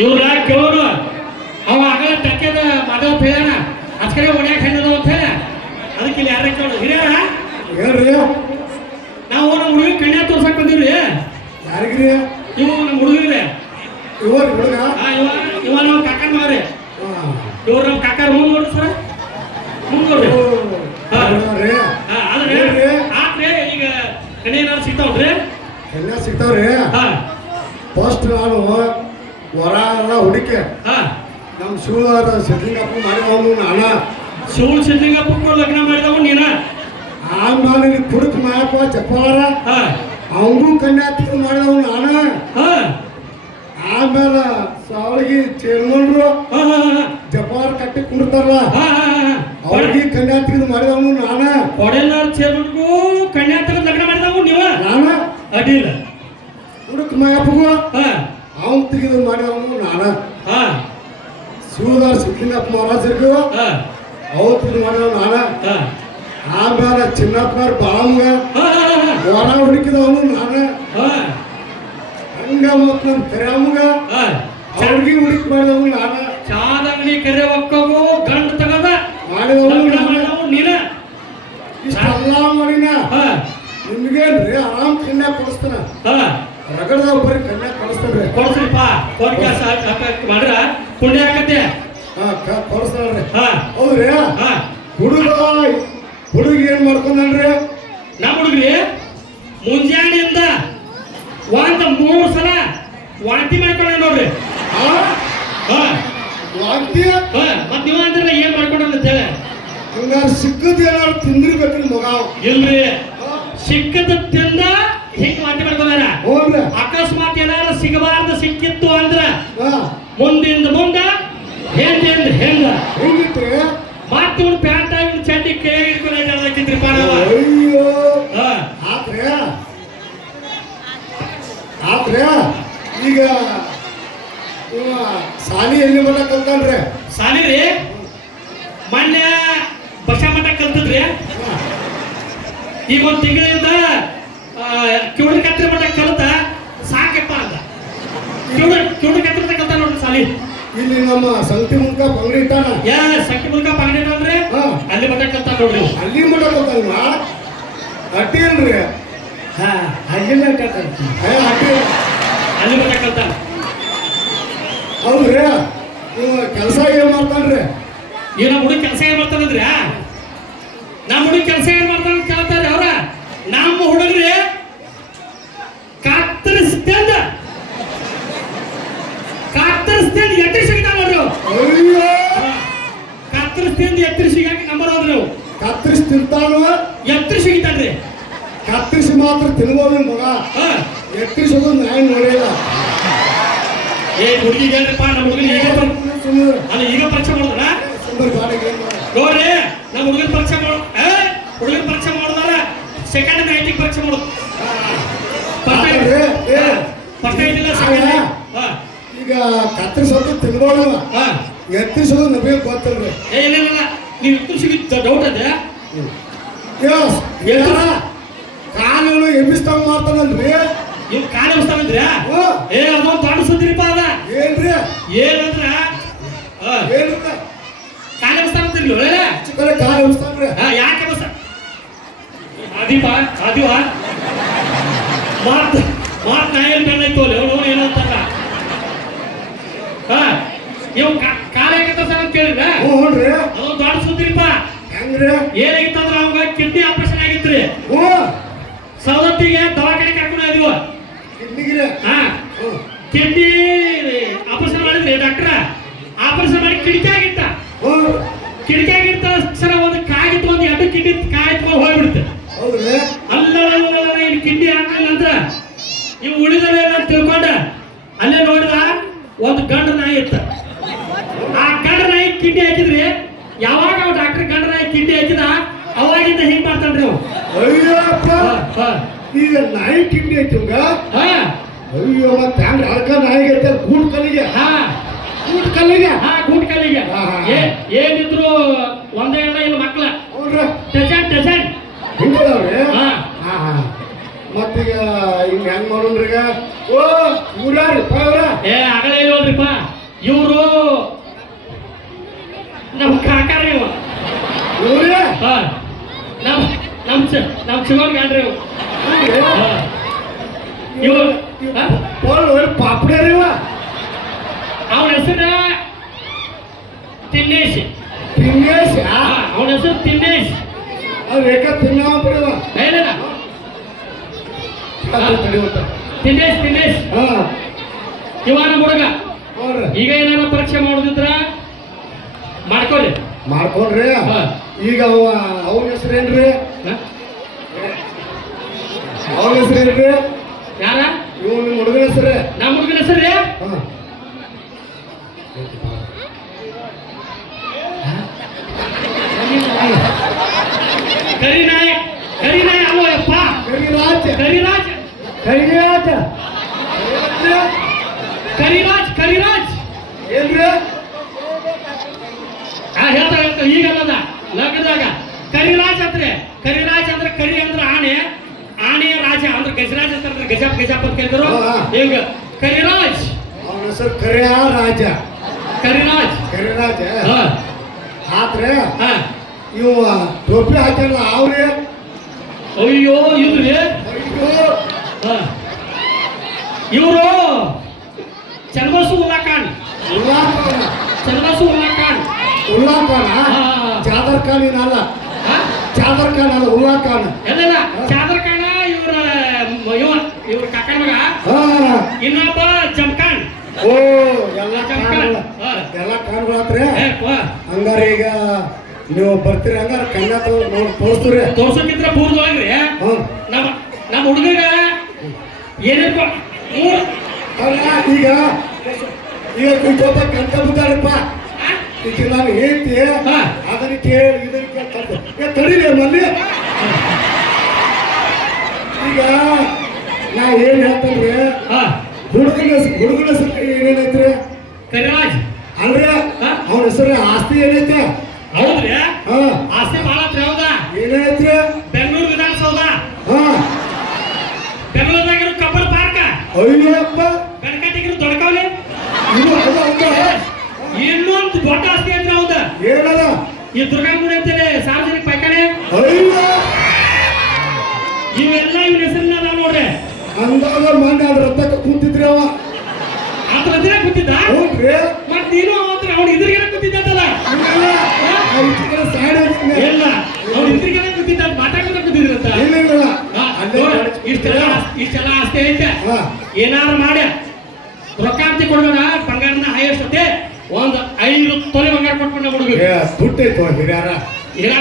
ಇವ್ರ ಕೇಳೋರು ಅವ ಆಗಲ ಟಕ್ಕೆದ ಮಗ ಹೇಳ್ಯಾನ ಅಚ್ಕಡೆ ಒಡ್ಯಾಕ ಹೆಣ್ಣದ ಅಂತ ಹೇಳ ಅದಕ್ಕೆ ಇಲ್ಲಿ ಯಾರ ಕೇಳೋದು ಹಿರಿಯರ ಹೇಳ್ರಿ ನಾವು ನಮ್ಮ ಹುಡುಗಿ ಕನ್ಯಾ ತೋರ್ಸಕ್ ಬಂದಿವ್ರಿ ಯಾರಿಗ್ರಿ ಇವು ನಮ್ಮ ಹುಡುಗಿರಿ ಇವ ಹುಡುಗ ಇವ ನಮ್ಮ ಕಾಕನ ಮಗರಿ ಇವ್ರು ನಮ್ಮ ಕಾಕಾರ ಮುಂದೆ ನೋಡ್ರಿ ಸರ್ ಮುಂದೆ ನೋಡ್ರಿ ಆದ್ರೆ ಈಗ ಕನ್ಯಾ ಏನಾರು ಸಿಗ್ತಾವ್ರಿ ಕನ್ಯಾ ಸಿಗ್ತಾವ್ರಿ ಫಸ್ಟ್ ನಾನು ವರ ಎಲ್ಲ ಹುಡುಕೆ ನಮ್ಮ ಶಿವರ ಸಿದ್ಲಿಂಗಪ್ಪ ಮಾಡಿದವನು ನಾನ ಶಿವನ್ ಸಿದ್ಲಿಂಗಪ್ಪ ಲಗ್ನ ಮಾಡಿದವ ನೀನ ಆಮೇಲೆ ಕುಡುಕ್ ಮಾಯಪ್ಪ ಚಪ್ಪಾರ ಅವನು ಕನ್ಯಾ ತೆಗೆದು ಮಾಡಿದವನು ನಾನ ಆಮೇಲೆ ಸಾವಳಿಗೆ ಚೇರ್ಮನ್ರು ಜಪಾರ್ ಕಟ್ಟಿ ಕುಂಡಿರ್ತಾರಲ್ಲ ಅವ್ರಿಗೆ ಕನ್ಯಾ ತೆಗೆದು ಮಾಡಿದವನು ನಾನ ಕೊಡೆಲ್ಲಾರ ಚೇರ್ಮನ್ಗೂ ಕನ್ಯಾ ತೆಗೆದು ಲಗ್ನ ಮಾಡಿದವ ನೀವ ನಾನ ಅಡ್ಡಿಲ್ಲ ಕುಡುಕ್ ಮಾಯಪ್ಪಗೂ ಅವನು ತೆಗೆದು ಮಾಡಿದವನು ನಾನ ಶಿವದಾರ್ ಸಿದ್ಲಿಂಗಪ್ಪ ಮಹಾರಾಜರಿಗೂ ಅವ್ರು ತೆಗೆದು ಮಾಡಿದವ ನಾನ ಆಮೇಲೆ ಚಿನ್ನಪ್ಪನವ್ರ ಬಾಳಮ್ಗ ಹೊರ ಹುಡುಕಿದವನು ನಾನ ಹಂಗ ಮತ್ ನಮ್ ಕರಿಯಮ್ಮಗ ಅವ್ರಿಗೆ ಹುಡುಕಿ ಮಾಡಿದವನು ನಾನ ಚಾದಂಗಡಿ ಕೆರೆ ಒಕ್ಕಗೂ ಗಂಡ ತಗದ ಮಾಡಿದವನು ನೀನ ಇಷ್ಟೆಲ್ಲ ಮಾಡಿನ ನಿಮ್ಗೇನ್ರಿ ಆರಾಮ್ ಕನ್ಯಾ ಕೊಡಿಸ್ತಾನ ರಗಡದಾಗ ಬರೀ ಕನ್ಯಾ ಕೊಡಿಸ್ತಾನ್ರಿ ಕೊಡ್ಸ್ರಿಪ್ಪ ಮಾಡ್ರ ಪುಣ್ಯ ಆಗತ್ತೆ ಕೊಡಿಸ್ತಾನ್ರಿ ಹೌದ್ರಿ ಹುಡುಗ ಏನ್ ಮಾಡ್ಕೊಂಡ್ರಿ ನಮ್ಮ ಹುಡುಗ್ರಿ ಮುಂಜಾನೆಯಿಂದ ಒಂದ್ 3 ಸಲ ವಾಂತಿ ಮಾಡ್ಕೊಂಡ ನೋಡ್ರಿ ವಾಂತಿ ಮತ್ ನೀವ ಅಂದ್ರಲ್ಲ ಏನ್ ಮಾಡ್ಕೊಂಡ ಅಂತ ಹೇಳಿ ಹಂಗಾರ ಸಿಕ್ಕದ್ ಏನಾದ್ರು ತಿಂದಿರ್ಬೇಕ್ರಿ ಮಗ ಇಲ್ರಿ ಸಿಕ್ಕದ ತಿಂದ ಹಿಂಗ್ ವಾಂತಿ ಮಾಡ್ಕೊಂಡಾರ ಅಕಸ್ಮಾತ್ ಏನಾರ ಸಿಗಬಾರ್ದು ಸಿಕ್ಕಿತ್ತು ಅಂದ್ರ ಮುಂದಿಂದ ಮುಂದ ಹೆಂದಿಂದ ಹೆಂಗ ಹೆಂಗಿತ್ರಿ ಮತ್ತೆ ಇವ್ನು ಪ್ಯಾಂಟ್ ಇವ್ನು ಚಡ್ಡಿ ಕೈ ಹಿಡ್ಕೊಂಡು ಹೇಳಕ್ಕಿದ್ರಿ ಅಯ್ಯೋ ಆದ್ರೆ ಈಗ ಇವ ಸಾಲಿ ಎಲ್ಲಿ ಮಠ ಕಲ್ತಾನ್ರಿ ಸಾಲಿ ರೀ ಮೊನ್ನೆ ಬಸ ಮಠ ಕಲ್ತದ್ರಿ ಈಗ ಒಂದ್ ತಿಂಗಳಿಂದ ಕಿವಡಿ ಕತ್ರಿ ಮಠ ಕಲ್ತ ಸಾಕಪ್ಪ ಅಂತ ಕಿವಡಿ ಕತ್ರಿ ಕಲ್ತ ನೋಡ್ರಿ ಸಾಲಿ ಇಲ್ಲಿ ನಮ್ಮ ಸಂಗತಿ ಮುಲ್ಕ ಪಂಗಡಿ ಇಟ್ಟಾನ ಸಂಗತಿ ಮುಲ್ಕ ಪಂಗಡಿ ಅಂದ್ರೆ ಅಲ್ಲಿ ಮಠ ಕಲ್ತ ನೋಡ್ರಿ ಅಲ್ಲಿ ಮಠ ಕಲ್ತಾನ ಅಟ್ಟಿ ಅಲ್ರಿ ಅಲ್ಲಿ ಮಠ ಕಲ್ತ ಅಲ್ಲಿ ಮಠ ಕಲ್ತ ಹೌದ್ರಿ ನೀವು ಕೆಲಸ ಏನ್ ಮಾಡ್ತಾನ್ರಿ ಈಗ ನಮ್ಮ ಹುಡುಗ ಕೆಲಸ ಏನ್ ಮಾಡ್ತಾನಂದ್ರಿ ನಮ್ಮ ಹುಡುಗ ಕೆಲಸ ಏನ್ ಮಾಡ್ತಾನ ಕೇಳ್ತಾರ ಅವ್ರ ನಮ್ಮ ಹುಡುಗ್ರಿ ಕತ್ತರಿಸ್ತೇಂದ ಎತ್ತರ ಸಿಗ್ತಾವ ನೋಡ್ರಿ ಅಯ್ಯೋ ಕತ್ತರಿಸ್ತೇಂದ ಎತ್ತರ ಸಿಗಾಕಿ ನಂಬರ್ ಹೋದ್ರಿ ನಾವು ಕತ್ತರಿಸಿ ತಿಂತಾನು ಎತ್ತರ ಸಿಗಿತಾನ್ರಿ ಕತ್ತರಿಸಿ ಮಾತ್ರ ತಿನ್ಬೋದು ಮಗ ಎತ್ತರಿಸೋದು ನಾನು ನೋಡಿಲ್ಲ ಹುಡುಗಿ ಹೇಳ್ರಿಪ್ಪ ನಮ್ಮ ಹುಡುಗನ ಈಗ ಪರೀಕ್ಷೆ ಮಾಡೋದಲ್ಲ ನೋಡ್ರಿ ನಮ್ಮ ಹುಡುಗನ ಪರೀಕ್ಷೆ ಮಾಡೋ ಹುಡುಗನ ಪರೀಕ್ಷೆ ಮಾಡೋದಾರ ಸೆಕೆಂಡ್ ನೈಟಿಗೆ ಪರೀಕ್ಷೆ ಮಾಡೋದು ಫಸ್ಟ್ ಐತಿಲ್ಲ ಈಗ ಕತ್ತರಿಸೋದು ತಿನ್ಬೋದು ಎತ್ತರಿಸೋದು ನಮಗೆ ಗೊತ್ತಲ್ರಿ ಇಲ್ಲ ನೀವು ಎತ್ತರಿಸಿದ ಡೌಟ್ ಅದೇ ಕಾನೂನು ಎಬ್ಬಿಸ್ತಾವ ಮಾಡ್ತಾನಲ್ರಿ ನೀವು ಕಾಲ ಎಬ್ಬಿಸ್ತಾನಂದ್ರಿ ಅದೊಂದು ದೊಡ್ಡ ಸುದ್ದಿರಿಪ್ಪ ಅದ ಏನ್ರಿ ಏನಂದ್ರ ಕಾಲ ಎಬ್ಬಿಸ್ತಾನಂತಿರ್ಲಿ ಕಾಲ ಎಬ್ಬಿಸ್ತಾನ್ರಿ ಯಾಕೆ ಎಬ್ಬಿಸ್ತ ಅದಿವ ಮಾತ್ ನಾ ಎಲ್ಲಿ ಬೆಣ್ಣೈತು ಅವನು ಏನಂತಾರ ಇವ್ ಕಾಲ ಯಾಕೆ ಅಂತ ಕೇಳಿದ್ರ ಅದೊಂದು ದೊಡ್ಡ ಸುದ್ದಿರಿಪ್ಪ ಹೆಂಗ್ರಿ ಏನಾಗಿತ್ತಂದ್ರ ಅವಾಗ ಕಿಡ್ನಿ ಆಪರೇಷನ್ ಆಗಿತ್ರಿ ಸವದತ್ತಿಗೆ ದವಾಖಾನೆ ಕರ್ಕೊಂಡು ಹೋದ್ವಿ ಕಿಡ್ನಿ ಆಪರೇಷನ್ ಮಾಡಿದ್ರಿ ಡಾಕ್ಟರ್ ಆಪರೇಷನ್ ಮಾಡಿ ಕಿಡಿಕೆ ಆಗಿತ್ತ ಸರ ಒಂದು ಕಾಗಿತ್ತು ಒಂದು ಎರಡು ಕಿಡ್ನಿ ಕಾಯ್ತು ಹೋಗ್ಬಿಡುತ್ತೆ ಅಲ್ಲ ಇಲ್ಲಿ ಕಿಡ್ನಿ ಹಾಕಲಿಲ್ಲ ಅಂದ್ರ ಇವು ಉಳಿದರೆ ತಿಳ್ಕೊಂಡ ಅಲ್ಲೇ ನೋಡಿದ ಒಂದು ಗಂಡ ನಾಯಿ ಇತ್ತ ಆ ಗಂಡ ನಾಯಿ ಕಿಡ್ನಿ ಹಾಕಿದ್ರಿ ಯಾವಾಗ ಡಾಕ್ಟರ್ ಗಂಡ ನಾಯಿ ಕಿಡ್ನಿ ಹಾಕಿದ ಅವಾಗಿಂದ ಹಿಂಗ್ ಮಾಡ್ತಾನ್ರಿ ಅವು ಅಯ್ಯಪ್ಪ ಈಗ ನಾಯಿ ಕಿಡ್ನಿ ಐತಿಂಗ ಅಯ್ಯೋ ಮತ್ತೆ ಹಂಗ ಅಳ್ಕ ನಾಯಿಗೆ ಐತೆ ಗೂಡ್ ಕಲ್ಲಿಗೆ ಏನಿದ್ರು ಒಂದೇ ಇಲ್ಲ ಮಕ್ಕಳ ಟೆಸನ್ ಹಿಂಗದವ್ರಿ ಮತ್ತೀಗ ಹಿಂಗ ಹೆಂಗ್ ಮಾಡೋಣ್ರಿ ಈಗ ಓ ಊರಾರಿ ಆಗಲೇ ಇಲ್ವಲ್ರಿ ಇಲ್ಲಪ್ಪ ಇವರು ನಮ್ಮ ಕಾಕಾರ ಇವ ಇವ್ರೇ ಹಾ ನಮ್ಮ ಚಿಗೋನ್ ಗಾಡ್ರಿ ಇವರು ಪಾಪಡೆ ರೀ ಅವನ ಹೆಸರು ತಿನ್ನೇಶ್ ತಿನ್ನೇಶ್ ಅವನ ಹೆಸರು ತಿನ್ನೇಶ್ ಅದು ರೇಖಾ ತಿನ್ನವ ಏನಿಲ್ಲ ತಿನ್ನೇಶ್ ಇವ ನಮ್ಮ ಹುಡುಗ ಈಗ ಏನಾರ ಪರೀಕ್ಷೆ ಮಾಡೋದಿದ್ರ ಮಾಡ್ಕೊಳ್ಳಿ ಮಾಡ್ಕೊಂಡ್ರಿ ಈಗ ಅವನ ಹೆಸರೇನ್ರಿ ಅವನ ಹೆಸರೇನ್ರಿ ಯಾರ ಇವ್ ನಿಮ್ಮ ಹುಡುಗನ ಹೆಸರೇ ನಮ್ಮ ಹುಡುಗನ ಹೆಸರು ರೀ ಕರಿನಾಯಕ್ ಅಲ್ಲೋ ಯಪ್ಪ ಕರಿರಾಜ್ ಏನ್ರಿ ಹೇಳ್ತಾ ಈಗ ಅನ್ನದ ಲಗ್ನದಾಗ ಕರಿರಾಜ್ ಅಂದ್ರೆ ಕರಿ ಅಂದ್ರೆ ಆನೆ ರಾಜ ಅಂದ್ರೆ ಗಜರಾಜ್ ಅಂತ ಗಜಾಪ್ ಅಂತ ಕೇಳಿದ್ರು ಈಗ ಕರಿರಾಜ್ ಅವನ ಹೆಸರು ಕರಿರಾಜ ಆದ್ರೆ ಇವ ಟೋಪಿ ಹಾಕ್ಯಾರಲ್ಲ ಅವ್ರಿ ಅಯ್ಯೋ ಇವ್ರಿ ಇವರು ಚನ್ನಬಸು ಉಲ್ಲಾಖಾನ್ ಉಲ್ಲಾ ಖಾನ್ ಚಾದರ್ ಖಾನ್ ಏನಲ್ಲ ಉಲ್ಲಾ ಖಾನ್ ಎಲ್ಲ ಚಾದರ್ ಖಾನ ಇವ್ರ ಕಾಕನ ಮಗ ಇನ್ನೊಬ್ಬ ಜಮಖಾನ್ ಓ ಎಲ್ಲ ಖಾನ್ಗಳಾತ್ರಿ ಹಂಗಾರ ಈಗ ನೀವು ಬರ್ತೀರಿ ಹಂಗಾರ ಕನ್ಯಾ ನೋಡಿ ತೋರಿಸ್ತೀರಿ ತೋರ್ಸಕ್ಕಿಂತ ಪೂರ್ವದ್ರಿ ನಮ್ಮ ಹುಡುಗ ಏನೇನು ಈಗ ಕುಯ್ಕೋತ ಕಂತ ಬಿದ್ದಾರಪ್ಪ ಈಗ ನಾನು ಹೇಳ್ತಿ ಅದನ್ನ ಕೇಳಿ ಇದನ್ನ ತಡೀರಿ ಮಲ್ಲಿ ಈಗ ನಾ ಏನ್ ಹೇಳ್ತೇನ್ರಿ ಹುಡುಗನ ಹೆಸರು ಏನೇನೈತ್ರಿ ಕರಿರಾಜ್ ಅಲ್ರಿ ಅವನ ಹೆಸರು ಆಸ್ತಿ ಏನೈತೆ ಹೌದ್ರಿ ಆಸ್ತಿ ಭಾಳ ಹೌದಾ ಏನೈತ್ರಿ ಬೆಂಗಳೂರು ವಿಧಾನಸೌಧ ಬೆಂಗಳೂರಿನಾಗಿರೋ ಕಬ್ಬನ್ ಪಾರ್ಕ ಅಯ್ಯಪ್ಪ ಬೆಳಕಟ್ಟಿಗಿರೋ ದೊಡ್ಡಕಾವಲಿ ಇನ್ನೊಂದು ದೊಡ್ಡ ಆಸ್ತಿ ಅಂದ್ರೆ ಹೌದಾ ಏನದ ಈ ದುರ್ಗಾಂಗುಡಿ ಅಂತೇಳಿ ಸಾರ್ವಜನಿಕ ಪೈಖಾನೆ ಇವೆಲ್ಲ ಇವ್ನ ಹೆಸರಿನ ಅದಾವ ನೋಡ್ರಿ ಅಂದಾಗ ಮಂದಿ ಅದ್ರ ರಕ್ತಕ್ಕೆ ಕೂತಿದ್ರಿ ಅವ ಆತರ ಹತ್ತಿರ ಕೂತಿದ್ದ ಮತ್ ನೀನು ಅವ್ನ ಇದ್ರಿಗೆಲ್ಲ ಕೂತಿದ್ದಲ್ಲ ಇಲ್ಲ ಅವ್ನ ಇದ್ರಿಗೆಲ್ಲ ಕೂತಿದ್ದ ಮಾತಾಡ್ಕೊಂಡ ಕೂತಿದ್ರಂತ ಇಷ್ಟೆಲ್ಲ ಆಸ್ತಿ ಐತೆ ಏನಾರು ಮಾಡಿ ರೊಕ್ಕ ಅಂತ ಕೊಡ್ಬೇಡ ಬಂಗಾರನ ಹೈಯೆಸ್ಟ್ ಒಂದ್ 5 ತೊಲೆ ಬಂಗಾರ ಕೊಟ್ಕೊಂಡ ಹುಡುಗ ದುಡ್ಡೈತೋ ಹಿರಿಯಾರ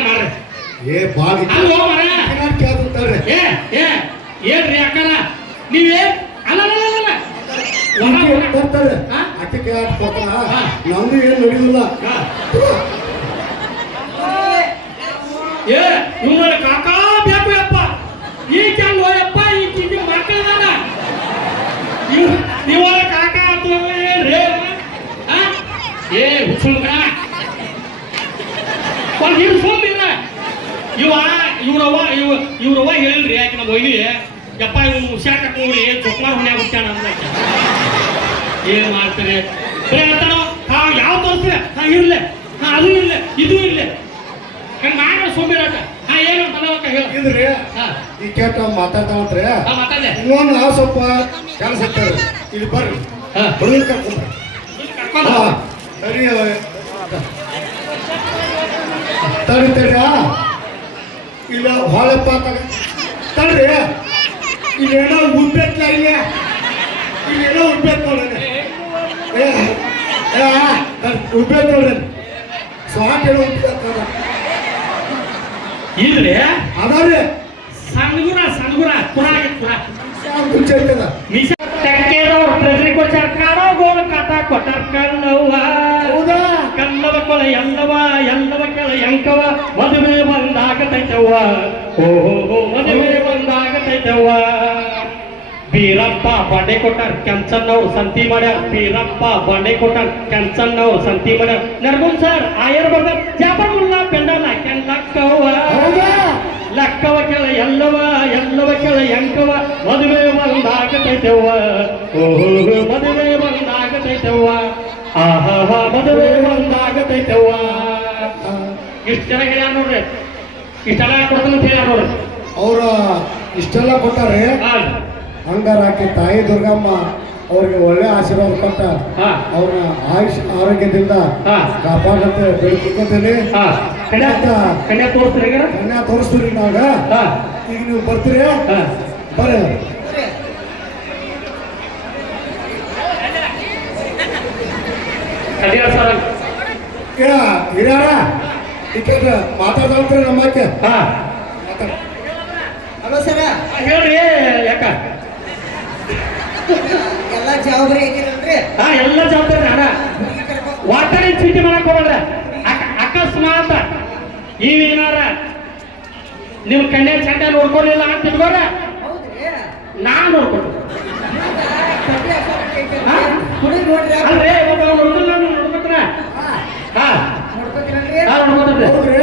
ಮಾಡ್ರಿ ಅಲ್ಲೋ ಏನ್ರಿ ಅಕ್ಕರ ನೀವೇ ಅಲ್ಲ ಬರ್ತಾರೆ ಅಕ್ಕಿ ನಮ್ದು ಏನ್ ನಡೆಯುದಿಲ್ಲ ಇವ್ನ ಕಾಕಾ ಬೇಕು ಯಪ್ಪ ಈ ಕೆಲ್ ಹೋಯಪ್ಪ ಈ ಕಿಂಡಿ ಮಕ್ಕಳದಾನ ನೀವ ಕಾಕ ಏನ್ರಿ ಹುಚ್ಚುಂಗ ಒಂದ್ ಹಿಡ್ ಸೋಮಿಲ್ಲ ಇವ್ರವ್ವ ಹೇಳಿಲ್ರಿ ಯಾಕೆ ನಮ್ಮ ಒಯ್ನಿ ಯಪ್ಪ ಇವ್ನು ಹುಷಾರ್ ಕಟ್ಕೊಂಡ್ರಿ ಚೊಕ್ಮಾರ್ ಹುಣ್ಯಾಗ ಹುಟ್ಟಾನ ಅಂತ ಏನ್ ಮಾಡ್ತಾರೆ ಬರೀ ಹೇಳ್ತಾನ ಯಾವ ತೋರಿಸ್ರೆ ಇರ್ಲೆ ಅದು ಇರ್ಲೆ ಇದು ಇರ್ಲೆ ಮಾಡ್ರ ಸೋಮಿರಾಟ ಏನು ಇದ್ರಿ ಈ ಕೇಟ ಮಾತಾಡ್ತಾವಂತ್ರಿ ಮಾತಾಡ್ಲೆ ಇನ್ನೊಂದು ನಾವು ಸ್ವಲ್ಪ ಕೆಲಸ ಇರ್ತೇವೆ ಇಲ್ಲಿ ಬರ್ರಿ ಹುಡುಗರು ಕರ್ಕೊಂಡ್ರಿ ಸರಿ ತಡ್ರಿ ಇಲ್ಲ ಹೊಳಪ್ಪ ತಡ್ರಿ ಇಲ್ಲೇನೋ ಉಡ್ಬೇಕಲ್ಲ ಇಲ್ಲೇನೋ ಉಡ್ಬೇಕು ನೋಡ್ರಿ ಉಡ್ಬೇಕು ನೋಡ್ರಿ ಸ್ವಾಟ್ ಏನೋ ಉಡ್ಬೇಕಲ್ಲ ಇಲ್ರಿ ಅದಾರಿ ಸಣ್ಣಗುರ ಪುರ ಮುಂಚೆ ಇರ್ತದ ಮೀಸೆ ತೆಕ್ಕೆದವ್ರು ಟ್ರೆಜರಿಕೋ ಸರ್ಕಾರ ಗೋಳ ಕಾಟ ಕೊಟ್ಟಾರ ಕಲ್ಲವ್ವ ಹೌದಾ ಕಲ್ಲವ ಕೊಳ ಎಲ್ಲವ ಕೆಳ ಎಂಕವ ಮದುವೆ ಬಂದಾಗತೈತವ್ವ ಓಹೋ ಮದುವೆ ಬಂದಾಗತೈತವ್ವ ಬೀರಪ್ಪ ಬಾಂಡೆ ಕೊಟ್ಟಾರ ಕೆಂಚನ್ನವ್ರು ಸಂತಿ ಮಾಡ್ಯಾರ ಬೀರಪ್ಪ ಬಾಂಡೆ ಕೊಟ್ಟಾರ ಕೆಂಚನ್ನವ್ರು ಸಂತಿ ಮಾಡ್ಯಾರ ನರ್ಗುನ್ ಸರ್ ಆಯರ್ ಬರ್ದಾರ ಜಾಬರ್ಗುಲ್ಲ ಪೆಂಡಲ್ ಹಾಕ್ಯಾನ ಲಕ್ಕವ ಕೆಳ ಎಲ್ಲವ ಕೆಳ ಎಂಕವ ಮದುವೆ ಬಂದಾಗತೈತವ್ವ ಓಹೋ ಮದುವೆ ಬಂದಾಗತೈತವ್ವ ಒಂದಾಗತೈತವ್ವ ಆಹಾ ಮದುವೆ ಒಂದಾಗತೈತವ್ವ ಇಷ್ಟು ಜನ ಹೇಳ್ಯಾರ ನೋಡ್ರಿ ಇಷ್ಟೆಲ್ಲ ಕೊಡ್ತಾನೆ ಅಂತ ಹೇಳ್ಯಾರ ನೋಡ್ರಿ ಅವ್ರ ಇಷ್ಟೆಲ್ಲ ಕೊಟ್ಟಾರೆ ಹಂಗಾರ ಆಕೆ ತಾಯಿ ದುರ್ಗಮ್ಮ ಅವ್ರಿಗೆ ಒಳ್ಳೆ ಆಶೀರ್ವಾದ ಕೊಟ್ಟ ಅವ್ರನ್ನ ಆಯುಷ್ ಆರೋಗ್ಯದಿಂದ ಕಾಪಾಡಂತ ಬೆಳ್ಕೊತೇನೆ ಕನ್ಯಾ ತೋರಿಸ್ರಿ ಕನ್ಯಾ ತೋರಿಸ್ತೀರಿ ನಾವಾಗ ಈಗ ನೀವು ಬರ್ತೀರಿ ಬರ್ರಿ ಹಿರಿಯಾರ ಟಿಕೆಟ್ ಮಾತಾಡ್ತಾರೆ ನಮ್ಮಕ್ಕೆ ಹಲೋ ಸರ ಹೇಳ್ರಿ ಯಾಕ ಎಲ್ಲ ಜವಾಬ್ದಾರಿ ಐತಿರಲ್ರಿ ಎಲ್ಲ ಜವಾಬ್ದಾರಿ ಅಣ್ಣ ವಾತಾವರಣ ಚೀಟಿ ಮಾಡಕ್ ಹೋಗ್ರ ಅಕಸ್ಮಾತ್ ಈಗೇನಾರ ನೀವು ಕನ್ಯಾ ಚಂದ ನೋಡ್ಕೊಳ್ಳಿಲ್ಲ ಅಂತ ತಿಳ್ಕೋರ ನಾನು ನೋಡ್ಕೊಂಡು ಅಲ್ರಿ ಒಬ್ಬ ನೋಡ್ಕೊಲ್ಲ ನೋಡ್ಕೊತಾರ ನೋಡ್ಕೊತಾರ್ರಿ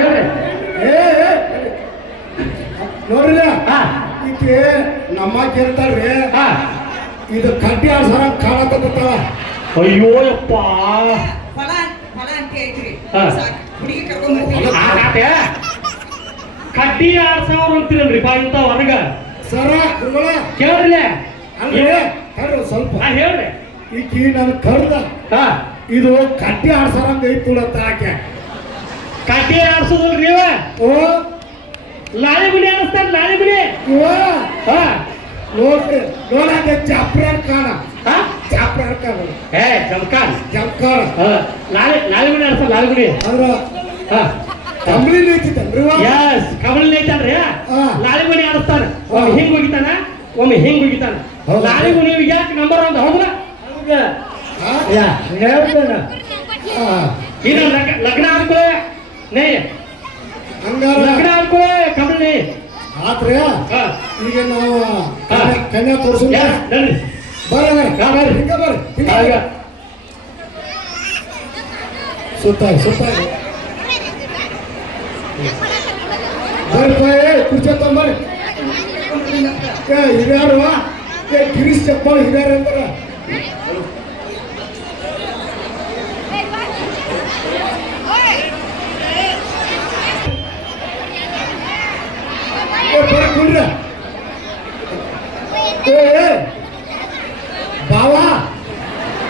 ಹೇಳ್ರಿ ನೋಡ್ರಿ ಈಕೆ ನಮ್ಮ ಕೇಳ್ತಾಳ್ರಿ ಇದು ಕಡ್ಡಿ ಆಡ್ಸಾರ ಕಾಣಕತ್ತಾವ ಅಯ್ಯೋ ಯಪ್ಪ ಫಲ ಅಂತ ಐತ್ರಿ ಹಾ. ಹುಡುಗಿ ಕರ್ಕೊಂಡ್ ಕಡ್ಡಿ 6,000 ಅಂತೀರಲ್ರಿ ಬಾ ಇಂತ ಹೊರಗ ಸರ ಗುರುಗಳ ಕೇಳ್ರಿ ಅಲ್ರಿ ಕರ್ರಿ ಸ್ವಲ್ಪ ಹೇಳ್ರಿ ಈಕಿ ನನ್ ಕರ್ದ ಇದು ಕಡ್ಡಿ ಆಡ್ಸಾರಂಗ ಐತುಳತ್ತ ಆಕೆ ಕಡ್ಡಿ ಆಡ್ಸೋದಲ್ರಿ ನೀವ ಓ ಲಾಳಿ ಬಿಡಿ ಆಡಿಸ್ತಾರ ಲಾಳಿ ಬಿಡಿ ನೋಡ್ರಿ ನೋಡಕ್ಕೆ ಚಾಪ್ರಾರ್ ಕಾಣ ಚಾಪ್ರಾರ್ ಕಾಣ ಏ ಜಮಕಾನ್ ಜಂಕಾರ ಲಾಳಿ ಬಿಡಿ ಆಡ್ಸ್ತಾರ ಲಾಳಿ ಬಿಡಿ ಅದ್ರ ಕಂಬಳಿ ಐತಿತ್ತಲ್ರಿ ಎಸ್ ಕಬಲ್ ಐತಲ್ರಿ ಲಾಳಿ ಬಿಡಿ ಆಡಿಸ್ತಾನ ಒಮ್ಮೆ ಹಿಂಗ್ ಹೋಗಿತಾನ ಒಮ್ಮೆ ಹಿಂಗ್ ಹೋಗಿತಾನ ಲಾಳಿ ಬಿಡಿ ಯಾಕೆ ನಂಬರ್ 1 ಹೌದಾ ಇನ್ನು ಲಗ್ನ ಆದ್ಕೋ ನೇ ಹಂಗಾರ ಲಗ್ನ ಆದ್ಕೋ ಕಬಲ್ ನೇ ಆದ್ರೆ ಈಗ ನಾವು ಕನ್ಯಾ ತೋರಿಸ ಬರ್ರಿ ಸುತ್ತ ಸುತ್ತ ಬರ್ರಿ ಕುರ್ಚಿ ತಗೊಂಬರ್ರಿ ಹಿರಿಯಾರು ಗಿರೀಶ್ ಚಪ್ಪಾಳು ಹಿರಿಯಾರು ಅಂತಾರ ಬರ್ರಿ ಬಾವಾ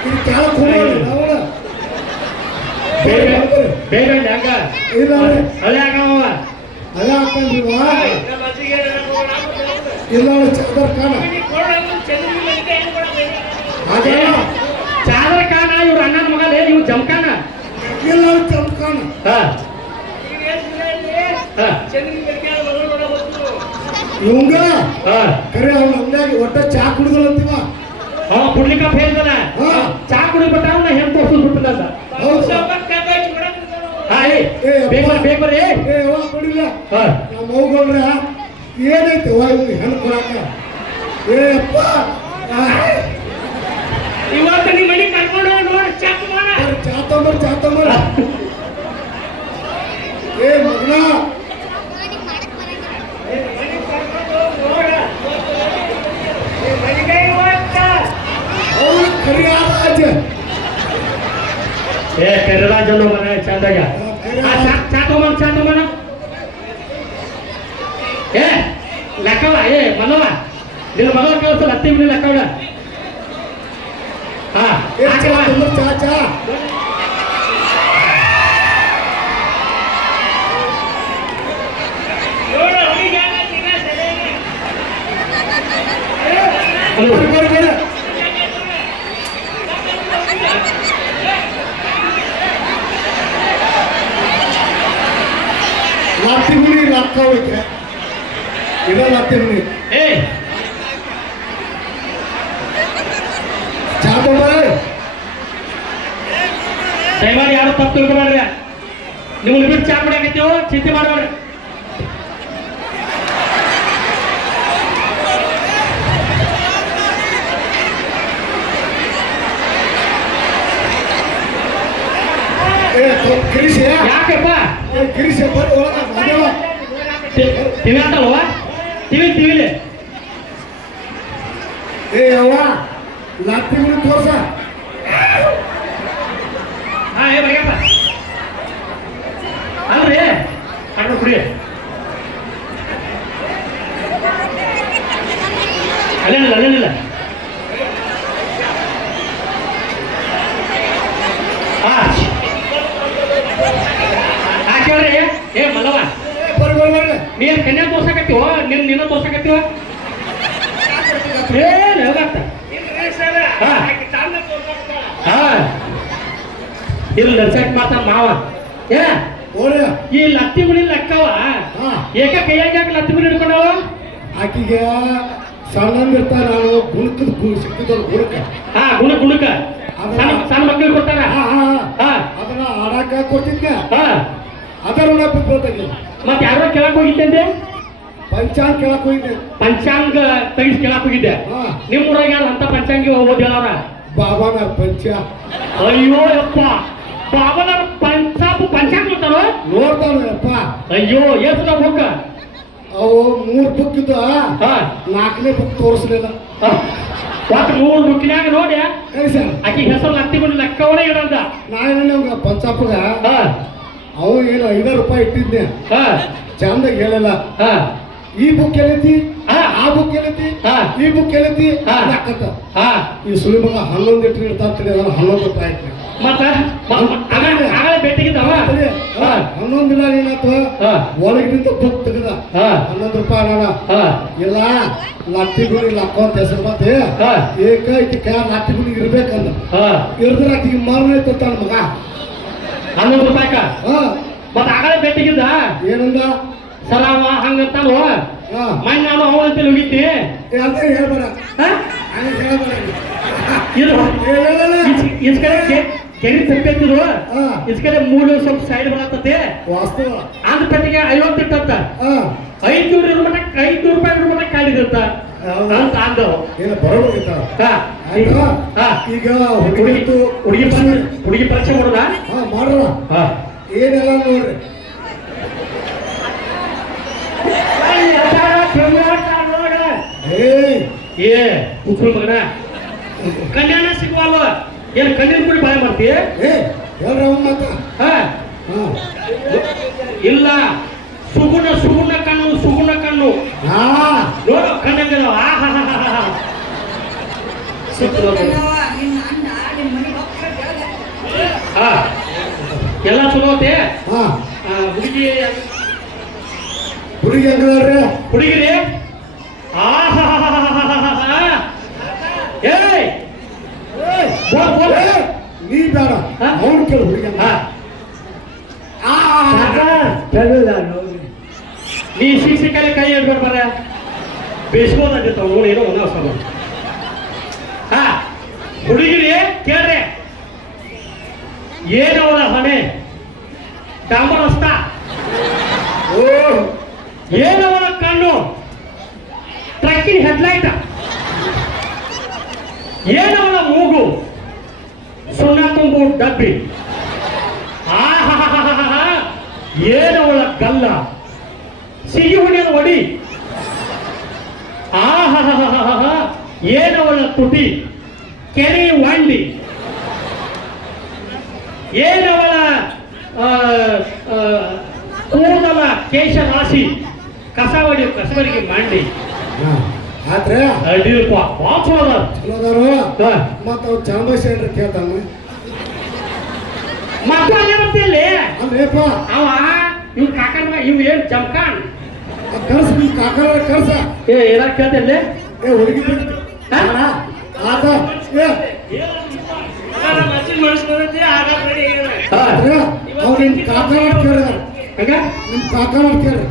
ಇದು ಕಾಲ ಕೂಡ ಬೇಗ ಹಂಗ ಇಲ್ಲ ಅದೇ ಆಗವ ಅದೇ ಹಾಕೊಂಡ್ರಿವ ಇಲ್ಲ ಚಾದರ್ ಕಾಣ ಚಾದರ್ ಕಾಣ ಇವ್ರ ಅಣ್ಣನ ಮಗಲೇ ಇವ್ ಜಮಕಾನ ಇಲ್ಲ ಚಮಕಾಣ ಇವಂಗ ಕರೆ ಅವ್ನ ಅಂಗಡಿಯಾಗಿ ಒಟ್ಟ ಚಾ ಕುಡಿದಲ್ಲಂತೀವ ಕುಡ್ಲಿಕ್ಕ ಹೇಳ್ತಾನ ಚಾ ಕುಡಿಬಿಟ್ಟ ಅವ್ನ ಹೆಣ್ ತೋರ್ಸೋದು ಬಿಟ್ಟಿಲ್ಲ ಬೇಕ್ರಿ ಕೊಡಿಲ್ಲ ನಮ್ಮ ಮೌಗಳ್ರ ಏನೈತೆ ಇವ್ನು ಹೆಣ್ಣು ಕೊಡಾಕ ಏಪ್ಪ ಇವತ್ತು ನಿಮ್ಮ ಮನೆ ಕರ್ಕೊಂಡು ನೋಡಿ ಚಾ ತಗೊಂಬರ್ ಏ ಮಗನ ಕರಿಯಾರಾಜ ಏ ಕರಿರಾಜನು ಮನೆ ಚಂದಾಗ ಚಾತಮನ ಏ ಲೆಕ್ಕವ ಏ ಮನವ ನಿನ್ನ ಮಗಳ ಕಳ್ಸಲ್ಲ ಹತ್ತಿ ಬಿಡಿ ಲೆಕ್ಕವಳ ಚಾ ಚಾ लाती हुई लाखा हुई क्या इधर लाती हुई ए चाहते हो ದಯಮಾಡಿ ಯಾರು ತಪ್ಪು ತಿಳ್ಕೊಬೇಡ್ರಿ ನಿಮ್ಮನ್ನ ಬಿಟ್ಟು ಚಾ ಕುಡಿಯಾಕತ್ತೀವೋ ಚಿಂತೆ ಮಾಡಬೇಡ್ರಿ ಗಿರೀಶ್ ಯಾಕಪ್ಪ ಗಿರೀಶ್ ಟಿವಿ ಅಂತಲ್ವಾ ಟಿವಿಲಿ ಏ ಅವ್ವ ಲತ್ತಿ ಗುಡಿ ತೋರ್ಸ. ಹಾ ಏ ಬಗ್ಯಪ್ಪ ಅಲ್ರಿ ಕಣ್ಣು ಕುಡಿ ಅಲ್ಲೇನಿಲ್ಲ ಅಲ್ಲೇನಿಲ್ಲ. ಹಾ ಕೇಳ್ರಿ ಏ ಮಲ್ಲವ ಬರ್ರಿ ನೀನ್ ಕನ್ಯಾ ತೋರ್ಸಕತ್ತೀವ ನಿನ್ನ ತೋರ್ಸಕತ್ತೀವ ಏನ್ ಹೋಗತ್ತ ಇಲ್ಲಿ ನರ್ಸಕ್ ಮಾಡ್ತಾನ ಮಾವ ಏ ಓಡಿ ಈ ಲತ್ತಿ ಗುಡಿ ಲೆಕ್ಕವ ಏಕ ಕೈಯಾಗ ಲತ್ತಿ ಗುಡಿ ಹಿಡ್ಕೊಂಡವ ಆಕಿಗೆ ಸಣ್ಣಂದಿರ್ತ ನಾನು ಗುಣಕದ ಸಿಕ್ಕಿದ್ದಲ್ಲ ಗುಣಕ ಹಾ ಗುಣಕ ಸಣ್ಣ ಸಣ್ಣ ಮಕ್ಕಳಿಗೆ ಕೊಡ್ತಾರ ಅದನ್ನ ಆಡಾಕ ಕೊಟ್ಟಿದ್ದೆ ಹಾ ಅದರ ಬಿದ್ದೋತಾಗಿ ಮತ್ತೆ ಯಾರೋ ಕೇಳಕ್ ಹೋಗಿದ್ದೆ ಪಂಚಾಂಗ ಕೇಳಕ್ ಹೋಗಿದ್ದೆ. ಪಂಚಾಂಗ ತೆಗಿಸಿ ಕೇಳಕ್ ಹೋಗಿದ್ದೆ. ನಿಮ್ ಊರಾಗ ಯಾರು ಅಂತ ಪಂಚಾಂಗಿ ಹೋಗೋದು ಹೇಳಾರ ಬಾಬಾನ ಪಂಚ. ಅಯ್ಯೋ ಯಪ್ಪ ಬಾಬನ ಪಂಚಾಂಗ ನೋಡ್ತಾರೋ ನೋಡ್ತಾನಪ್ಪ. ಅಯ್ಯೋ ಎಷ್ಟು ಬುಕ್ ಅವು 3 ಬುಕ್ ಇದ್ದ 4ನೇ ಬುಕ್ ತೋರಿಸ್ಲಿಲ್ಲ. ಒಟ್ಟು 3 ಬುಕ್ಕಿನಾಗ ನೋಡಿ ಆಕಿ ಹೆಸರು ಹತ್ತಿಕೊಂಡು ಲೆಕ್ಕವನೇ ಇಡಂತ ನಾ ಪಂಚಾಪಗ ಅವು ಏನು 5 ರೂಪಾಯಿ ಇಟ್ಟಿದ್ದೆ ಚಂದಾಗ ಹೇಳಿಲ್ಲ. ಈ ಬುಕ್ ಎಲ್ಲೈತಿ ಆ ಬುಕ್ ಎಲ್ಲೈತಿ ಈ ಬುಕ್ ಎಲ್ಲೈತಿ ಹಾಕತ್ತ. ಈ ಸುಳಿ ಮಗ 11 ಇಟ್ಟು ಇಡ್ತಾಂತೀನಿ 11 ರೂಪಾಯಿ ಇಟ್ಟು ಭೇಟಿಗಿದ್ದಾವ 11 ದಿನ ಏನಾಯ್ತು ಒಳಗಿನಿಂದ ಬುಕ್ ತೆಗದ 11 ರೂಪಾಯಿ ಅಲ್ಲ ಇಲ್ಲ ಲತ್ತಿ ಗುಡಿ ಲಕ್ಕೊಂತ ಹೆಸರು ಮತ್ತೆ ಏಕೈತಿ ಲತ್ತಿ ಗುಡಿ ಇರ್ಬೇಕಂದ ಇರ್ದ್ರ ಆಕಿಗೆ ಮಾರನೇ ತತ್ತಾನ ಮಗ 11 ರೂಪಾಯಿಕ ಮತ್ತ ಆಗಲೇ ಭೇಟಿಗಿದ್ದ ಏನಂದ ಸರ ಅವ ಹಂಗಂತಾನು ಮೈ ನಾನು ಅವನಂತ ಹೋಗಿದ್ದೆ ಅಂತ ಹೇಳ್ಬೇಡ ಇಸ್ ಕಡೆ ಕೆರಿ ತಪ್ಪಿದ್ರು ಇಸ್ ಕಡೆ ಮೂರು ಸ್ವಲ್ಪ ಸೈಡ್ ಬರತ್ತತೆ ವಾಸ್ತವ ಅಂದ ಪೆಟ್ಟಿಗೆ 50 ಇಟ್ಟಂತ 500 ರೂಪಾಯಿ ಮಟ್ಟ ಕಾಡಿದಂತ ಅಂತ ಅಂದವು ಏನು ಬರೋದಿತ್ತ ಈಗ ಹುಡುಗಿ ಪರೀಕ್ಷೆ ಮಾಡೋದ ಮಾಡ್ರ ಏನೆಲ್ಲ ನೋಡ್ರಿ ಏ ಉಪ್ಪು ಮಗನ ಕಲ್ಯಾಣ ಸಿಗುವಲ್ವ ಏನು ಕಣ್ಣಿನ ಕುಡಿ ಬಾಯ್ ಮಾಡ್ತೀಯ ಇಲ್ಲ ಸುಗುಣ ಕಣ್ಣು ನೋಡು ಕಣ್ಣಂಗ ಎಲ್ಲ ಚಲೋ ಐತೆ ಹುಡುಗಿರಿ ನೀ ಬೇಡ ಅವ್ನು ಕೇಳು ಹುಡುಗಿ ನೀ ಶಿಕ್ಷಕಲ್ಲಿ ಕೈ ಹಿಡ್ಕೊಂಡು ಬರ ಬೇಸ್ಬೋದಂತ ಅವ್ನು ಏನೋ ಒಂದೇ ಹೊಸ ಹುಡುಗಿರಿ ಕೇಳ್ರಿ ಏನವಳ ಹೊಣೆ ಡಾಂಬರ್ ರಸ್ತ ಏನವಳ ಕಣ್ಣು ಟ್ರಕ್ಕಿನ ಹೆಡ್ಲೈಟ್ ಏನವಳ ಮೂಗು ಸುಣ್ಣ ತುಂಬು ಡಬ್ಬಿ ಏನವಳ ಗಲ್ಲ ಸಿಗಿ ಹೊಡೆಯೋದು ಒಡಿ ಏನವಳ ತುಟಿ ಕೆರೆ ವಾಂಡಿ ಏನವಳ ಕೂದಲ ಕೇಶ ರಾಶಿ ಕಸವರಿಗೆ ಮಂಡಿ ಆದ್ರೆ ಅಡಿಯಪ್ಪ ಚಲೋದಾರು ಮತ್ತ ಅವ್ರು ಚಾಂಬೇಶ್ವರ ಕೇಳ್ತಾನ ಮಕ್ಕಳು ಅಲ್ಲೇ ಬರ್ತಿಲ್ಲಿ ಅಲ್ಲೇಪ್ಪ ಅವ ಇವ್ ಕಾಕನ ಇವ್ ಏನ್ ಜಮ್ಕಾನ್ ಕರ್ಸ ನಿಮ್ ಕಾಕರ ಕರ್ಸ ಏನ ಕೇಳ್ತಿಲ್ಲ ಹುಡುಗಿ ಆತ ಅವ್ರು ನಿಮ್ ಕಾಕರ ಕೇಳಿದಾರ ನಿಮ್ ಕಾಕರ ಕೇಳಿ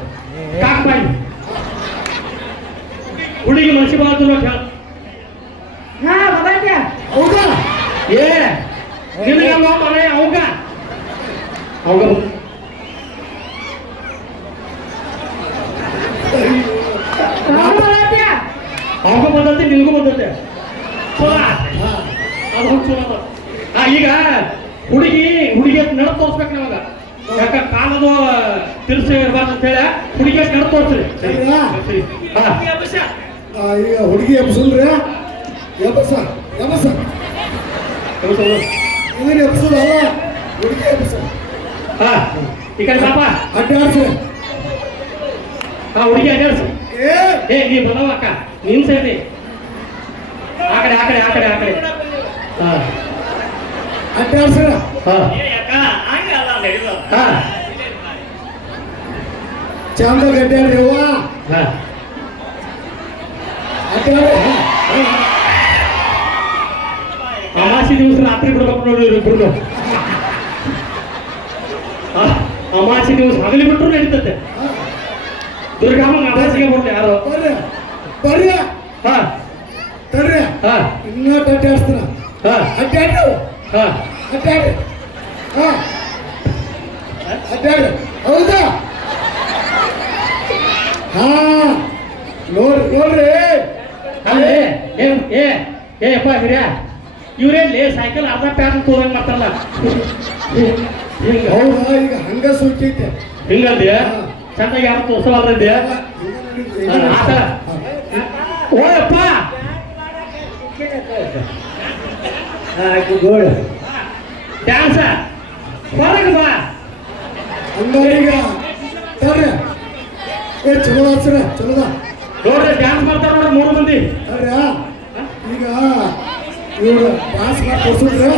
ಕಾಕ್ ಬಾಯಿ ಹುಡುಗಿ ಮನಸ್ಸಿ ಬಾತು ಹೌದಾ ಏ ನಿನಗೆ ಮನೆ ಅವಾಗ ಅವಾಗ ಬಂದೈತೆ ನಿನಗೂ ಬಂದೈತೆ ಚಲೋ ಈಗ ಹುಡುಗಿ ನಡ ತೋರ್ಸ್ಬೇಕು ನಮಗ ಯಾಕ ಕಾಲದ ತಿರ್ಸಿ ಇರಬಾರ್ದು ಅಂತ ಹೇಳಿ ಹುಡುಗಿ ನಡ ತೋರ್ಸ್ರಿ ಈಗ ಹುಡುಗಿ ಎಬ್ಸಲ್ರಿ ಎಬ್ಬಸ ಎಬಸ ಇದನ್ನ ಎಬ್ಸೋದು ಅಲ್ಲ ಹುಡುಗಿ ಎಬ್ಸ ಹಾ ಈ ಕಡೆ ಪಾಪ ಅಡ್ಡಾಡ್ಸ ಹಾ ಹುಡುಗಿ ಅಡ್ಡಾಡ್ಸು ಏ ನೀ ಬದವ ಅಕ್ಕ ನಿನ್ ಸೇರಿ ಆ ಕಡೆ ಹಾ ಅಡ್ಡಾಡ್ಸ ಹಾ ಹಾ ಚಂದ ಗಡ್ಡಾಡ್ರಿ ಅವ್ವ ಹಾ ಅಡ್ಡಾಡ್ರಿ ಅಮಾಸಿ ದಿವಸ ರಾತ್ರಿ ಬಿಡ್ಬೇಕು ನೋಡಿ ಇಬ್ರು ಅಮಾಸಿ ದಿವಸ ಹಗಲಿ ಬಿಟ್ರು ನಡೀತದೆ ದುರ್ಗಾಮನ್ ಅಮಾಸಿಗೆ ಬರ್ಲಿ ಯಾರು ಬರ್ರಿ ಹಾ ತಡ್ರಿ ಹಾ ಇನ್ನೂ ಅಡ್ಡಾಡ್ಸ್ತಾನ ಹಾ ಅಡ್ಡಾಡ್ರಿ ಹಾ ಅಡ್ಡಾಡ್ರಿ ಹಾ ಅಡ್ಡಾಡ್ರಿ ಹೌದಾ ಹಾ ನೋಡ್ರಿ ಅಲ್ಲೇ ಏ ಅಪ್ಪ ಹಿರಿಯ ಇವ್ರೇಲಿ ಸೈಕಲ್ ಅರ್ಧ ಪ್ಯಾನ್ ತೋದಂಗ್ ಮಾಡ್ತಾರಲ್ಲ ಹಿಂಗ ಹೌದಾ ಈಗ ಹಂಗ ಸುಕ್ಕೈತೆ ಹಿಂಗಲ್ದಿ ಚಂದಾಗಿ ಯಾರು ತೋರ್ಸವಲ್ರದ್ದೆ ಆತ ಓಯಪ್ಪ ಗೋಳು ಡ್ಯಾನ್ಸ ಹೊರಗೆ ಬಾ ಹಂಗ ತರ್ರಿ ಏ ಚಲೋ ಹಚ್ರ ಚಲೋದ ನೋಡ್ರಿ ಡ್ಯಾನ್ಸ್ ಮಾಡ್ತಾರ ನೋಡ್ರಿ 3 ಮಂದಿ ತರ್ರಿ ಈಗ ಇವ್ರು ಪಾಸ್ ಮಾಡಿ ತೋರ್ಸಿದ್ರೆ